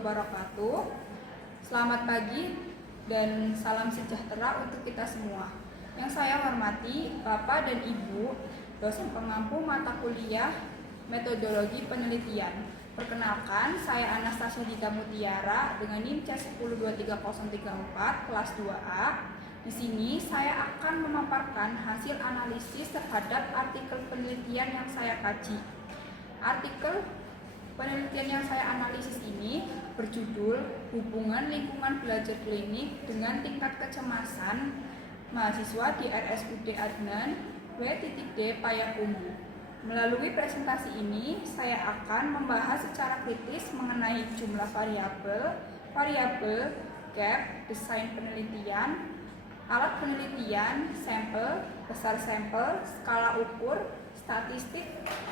wabarakatuh. Selamat pagi dan salam sejahtera untuk kita semua. Yang saya hormati Bapak dan Ibu, dosen pengampu mata kuliah Metodologi Penelitian. Perkenalkan, saya Anastasia Dita Mutiara dengan NIM C1023034 kelas 2A. Di sini saya akan memaparkan hasil analisis terhadap artikel penelitian yang saya kaji. Artikel penelitian yang saya analisis ini berjudul Hubungan Lingkungan Belajar Klinik dengan Tingkat Kecemasan Mahasiswa di RSUD Adnan W.D Payakumbuh. Melalui presentasi ini, saya akan membahas secara kritis mengenai jumlah variabel, gap, desain penelitian, alat penelitian, sampel, besar sampel, skala ukur, statistik,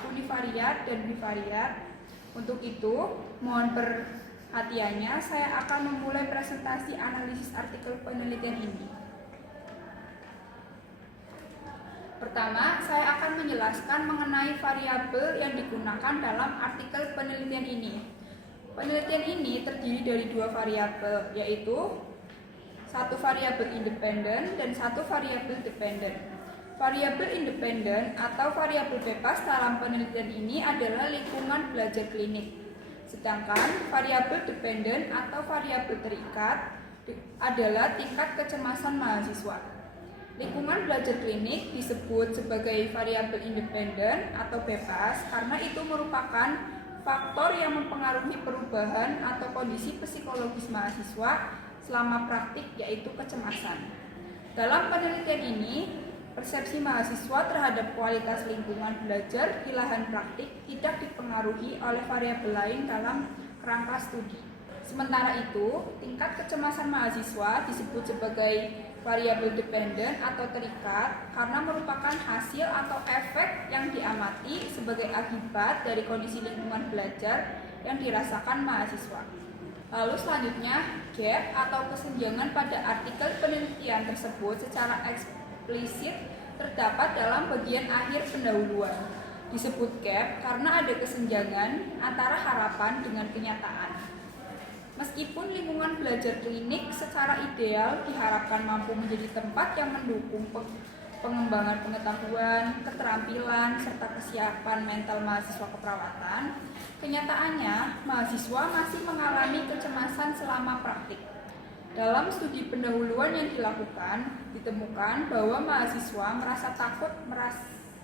univariat, dan bivariat. Untuk itu, mohon perhatiannya, saya akan memulai presentasi analisis artikel penelitian ini. Pertama, saya akan menjelaskan mengenai variabel yang digunakan dalam artikel penelitian ini. Penelitian ini terdiri dari dua variabel, yaitu satu variabel independen dan satu variabel dependen. Variabel independen atau variabel bebas dalam penelitian ini adalah lingkungan belajar klinik. Sedangkan variabel dependen atau variabel terikat adalah tingkat kecemasan mahasiswa. Lingkungan belajar klinik disebut sebagai variabel independen atau bebas karena itu merupakan faktor yang mempengaruhi perubahan atau kondisi psikologis mahasiswa selama praktik, yaitu kecemasan. Dalam penelitian ini, persepsi mahasiswa terhadap kualitas lingkungan belajar di lahan praktik tidak dipengaruhi oleh variabel lain dalam kerangka studi. Sementara itu, tingkat kecemasan mahasiswa disebut sebagai variabel dependen atau terikat karena merupakan hasil atau efek yang diamati sebagai akibat dari kondisi lingkungan belajar yang dirasakan mahasiswa. Lalu selanjutnya, gap atau kesenjangan pada artikel penelitian tersebut secara eksplisit terdapat dalam bagian akhir pendahuluan. Disebut gap karena ada kesenjangan antara harapan dengan kenyataan. Meskipun lingkungan belajar klinik secara ideal diharapkan mampu menjadi tempat yang mendukung pengembangan pengetahuan, keterampilan, serta kesiapan mental mahasiswa keperawatan, kenyataannya mahasiswa masih mengalami kecemasan selama praktik. Dalam studi pendahuluan yang dilakukan, ditemukan bahwa mahasiswa merasa takut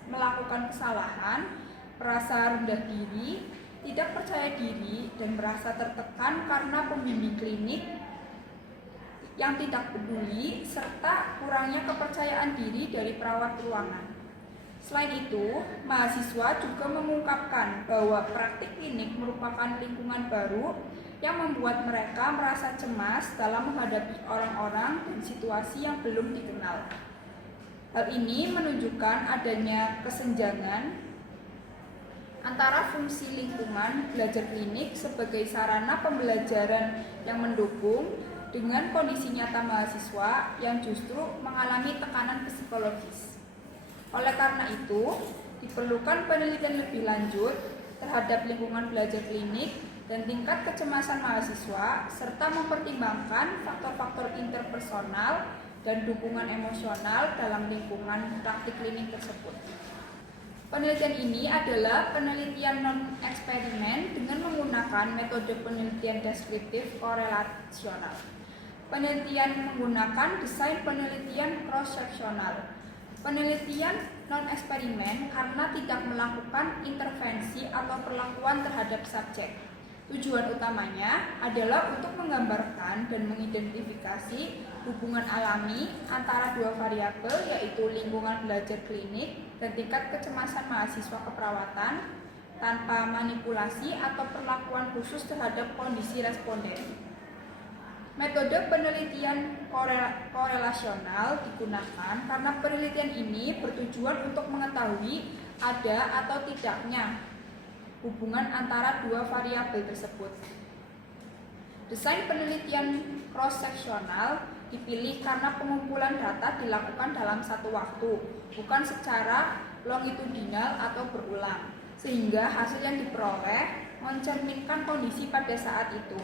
melakukan kesalahan, merasa rendah diri, tidak percaya diri, dan merasa tertekan karena pembimbing klinik yang tidak peduli, serta kurangnya kepercayaan diri dari perawat ruangan. Selain itu, mahasiswa juga mengungkapkan bahwa praktik klinik merupakan lingkungan baru yang membuat mereka merasa cemas dalam menghadapi orang-orang dan situasi yang belum dikenal. Hal ini menunjukkan adanya kesenjangan antara fungsi lingkungan belajar klinik sebagai sarana pembelajaran yang mendukung dengan kondisi nyata mahasiswa yang justru mengalami tekanan psikologis. Oleh karena itu, diperlukan penelitian lebih lanjut terhadap lingkungan belajar klinik dan tingkat kecemasan mahasiswa, serta mempertimbangkan faktor-faktor interpersonal dan dukungan emosional dalam lingkungan praktik klinik tersebut. Penelitian ini adalah penelitian non-eksperimen dengan menggunakan metode penelitian deskriptif korelasional. Penelitian menggunakan desain penelitian cross-seksional. Penelitian non-eksperimen karena tidak melakukan intervensi atau perlakuan terhadap subjek. Tujuan utamanya adalah untuk menggambarkan dan mengidentifikasi hubungan alami antara dua variabel, yaitu lingkungan belajar klinik dan tingkat kecemasan mahasiswa keperawatan tanpa manipulasi atau perlakuan khusus terhadap kondisi responden. Metode penelitian korelasional digunakan karena penelitian ini bertujuan untuk mengetahui ada atau tidaknya hubungan antara dua variabel tersebut. Desain penelitian cross-seksional dipilih karena pengumpulan data dilakukan dalam satu waktu, bukan secara longitudinal atau berulang, sehingga hasil yang diperoleh mencerminkan kondisi pada saat itu.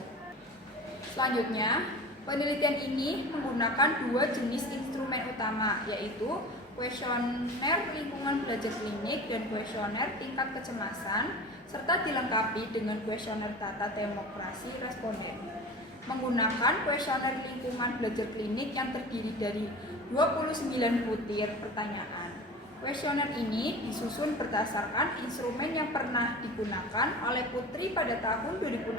Selanjutnya, penelitian ini menggunakan dua jenis instrumen utama, yaitu kuesioner lingkungan belajar klinik dan kuesioner tingkat kecemasan, serta dilengkapi dengan kuesioner data demokrasi responden. Menggunakan kuesioner lingkungan belajar klinik yang terdiri dari 29 butir pertanyaan. Kuesioner ini disusun berdasarkan instrumen yang pernah digunakan oleh Putri pada tahun 2016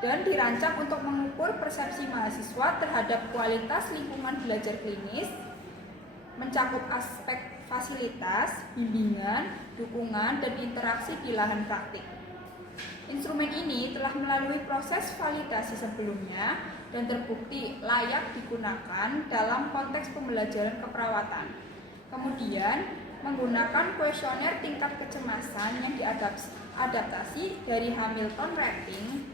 dan dirancang untuk mengukur persepsi mahasiswa terhadap kualitas lingkungan belajar klinis, mencakup aspek fasilitas, bimbingan, dukungan, dan interaksi di lahan praktik. Instrumen ini telah melalui proses validasi sebelumnya dan terbukti layak digunakan dalam konteks pembelajaran keperawatan. Kemudian, menggunakan kuesioner tingkat kecemasan yang diadaptasi dari Hamilton Rating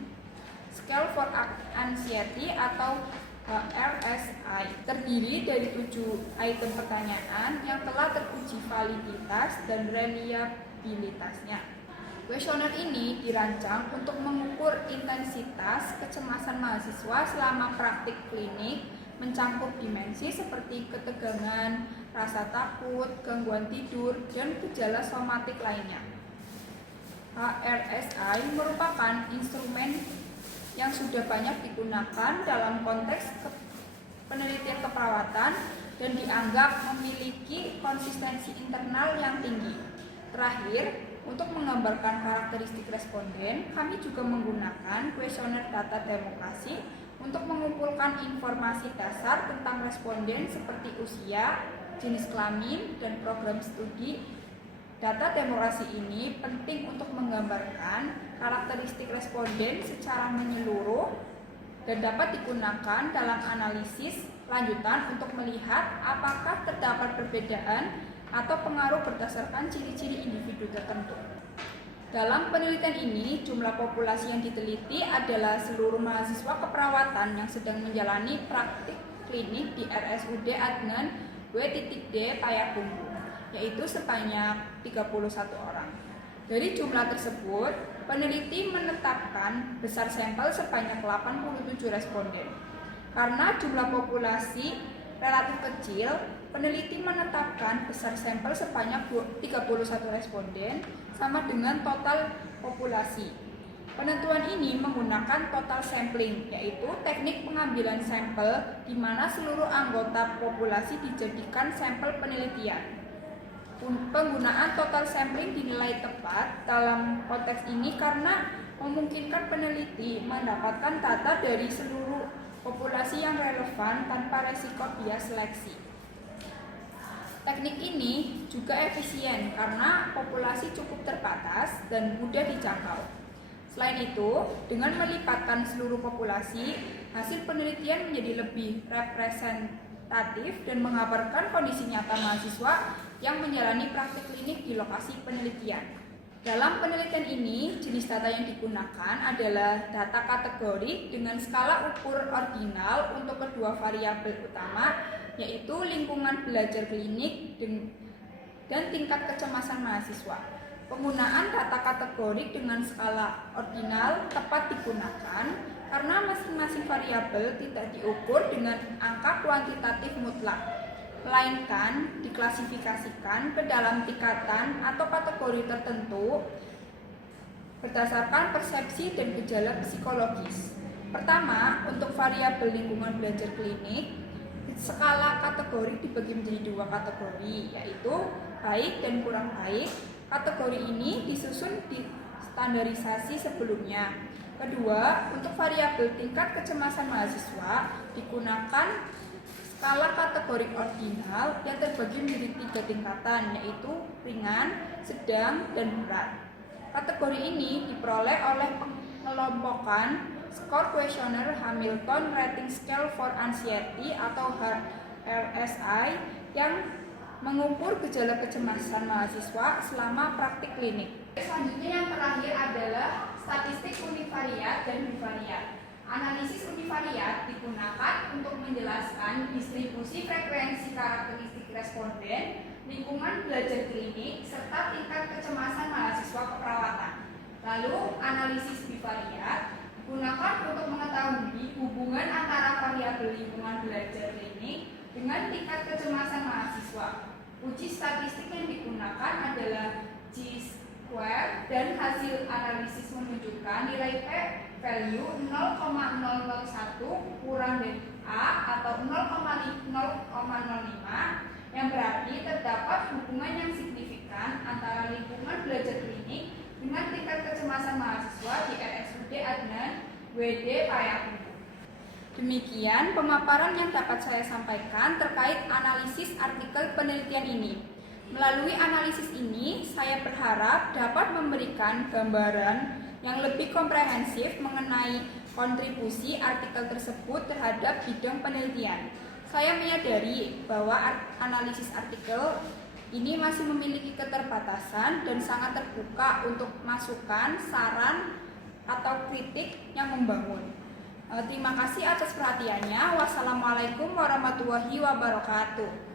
Scale for Anxiety atau HRSI, terdiri dari 7 item pertanyaan yang telah teruji validitas dan reliabilitasnya. Kuesioner ini dirancang untuk mengukur intensitas kecemasan mahasiswa selama praktik klinik, mencakup dimensi seperti ketegangan, rasa takut, gangguan tidur, dan gejala somatik lainnya. HRSI merupakan instrumen yang sudah banyak digunakan dalam konteks penelitian keperawatan dan dianggap memiliki konsistensi internal yang tinggi. Terakhir, untuk menggambarkan karakteristik responden, kami juga menggunakan kuesioner data demokrasi untuk mengumpulkan informasi dasar tentang responden seperti usia, jenis kelamin, dan program studi. Data demokrasi ini penting untuk menggambarkan karakteristik responden secara menyeluruh dan dapat digunakan dalam analisis lanjutan untuk melihat apakah terdapat perbedaan atau pengaruh berdasarkan ciri-ciri individu tertentu. Dalam penelitian ini, jumlah populasi yang diteliti adalah seluruh mahasiswa keperawatan yang sedang menjalani praktik klinik di RSUD Adnan W.D Payakumbuh, yaitu sebanyak 31 orang. Dari jumlah tersebut, peneliti menetapkan besar sampel sebanyak 87 responden. Karena jumlah populasi relatif kecil, peneliti menetapkan besar sampel sebanyak 31 responden sama dengan total populasi. Penentuan ini menggunakan total sampling, yaitu teknik pengambilan sampel di mana seluruh anggota populasi dijadikan sampel penelitian. Penggunaan total sampling dinilai tepat dalam konteks ini karena memungkinkan peneliti mendapatkan data dari seluruh populasi yang relevan tanpa resiko bias seleksi. Teknik ini juga efisien karena populasi cukup terbatas dan mudah dijangkau. Selain itu, dengan melibatkan seluruh populasi, hasil penelitian menjadi lebih representatif dan mengabarkan kondisi nyata mahasiswa yang menjalani praktik klinik di lokasi penelitian. Dalam penelitian ini, jenis data yang digunakan adalah data kategori dengan skala ukur ordinal untuk kedua variabel utama, yaitu lingkungan belajar klinik dan tingkat kecemasan mahasiswa. Penggunaan data kategori dengan skala ordinal tepat digunakan karena masing-masing variabel tidak diukur dengan angka kuantitatif mutlak, melainkan diklasifikasikan ke dalam tingkatan atau kategori tertentu berdasarkan persepsi dan gejala psikologis. Pertama, untuk variabel lingkungan belajar klinik, skala kategori dibagi menjadi dua kategori, yaitu baik dan kurang baik. Kategori ini disusun di standarisasi sebelumnya. Kedua, untuk variabel tingkat kecemasan mahasiswa digunakan skala kategori ordinal yang terbagi menjadi 3 tingkatan, yaitu ringan, sedang, dan berat. Kategori ini diperoleh oleh pengelompokan skor kuesioner Hamilton Rating Scale for Anxiety atau HRSI yang mengukur gejala kecemasan mahasiswa selama praktik klinik. Selanjutnya yang terakhir adalah statistik univariat dan bivariat. Analisis univariat digunakan untuk menjelaskan distribusi frekuensi karakteristik responden, lingkungan belajar klinik, serta tingkat kecemasan mahasiswa keperawatan. Lalu analisis bivariat Gunakan untuk mengetahui hubungan antara variabel lingkungan belajar klinik dengan tingkat kecemasan mahasiswa. Uji statistik yang digunakan adalah G-square dan hasil analisis menunjukkan nilai p-value 0,001 kurang dari A atau 0,05 yang berarti terdapat hubungan yang signifikan antara lingkungan belajar klinik dengan tingkat kecemasan mahasiswa di RSUD Adnan WD Payakumbuh. Demikian pemaparan yang dapat saya sampaikan terkait analisis artikel penelitian ini. Melalui analisis ini, saya berharap dapat memberikan gambaran yang lebih komprehensif mengenai kontribusi artikel tersebut terhadap bidang penelitian. Saya menyadari bahwa analisis artikel ini masih memiliki keterbatasan dan sangat terbuka untuk masukan, saran, atau kritik yang membangun. Terima kasih atas perhatiannya. Wassalamualaikum warahmatullahi wabarakatuh.